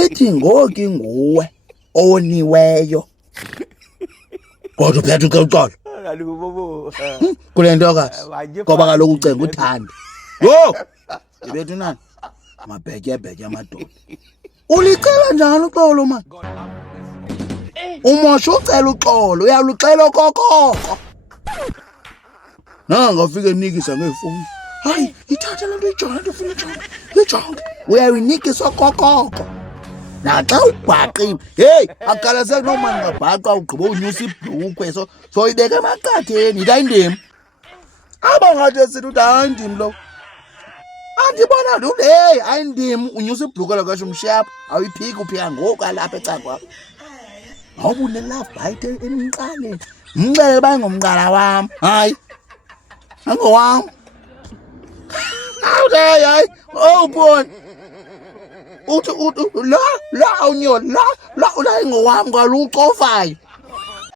ithi ngoku nguwe oniweyo kodwa uphethe uxolo kaloku bobo kule ntokazi ngoba kaloku ucenga uthanda yo ibethu nani amabhetye amadoda ulicela njalo uxolo manje umosha ucela uxolo uyaluxela okokoko nanga ufike enikisa ngefoni hayi ithatha lento ijonge ufuna ijonge uyayinikisa okokoko naxa ubhaqile hey akalaseke nomani ngabhaqa ugqiba unyusa ibhlukwe so ibeke emaqatheni yindimi abangathi sithi uthi ayindimi lo andibona lo hey ayindimi unyusa ibhlukwe lakasho umshiyapha awuyiphiki uphika ngoku alapha ecakwapha awubune love bite emqaleni mncele bayingomqala wami hayi angowami hayi awubona uthi la unyo la ingowami kwalucofayo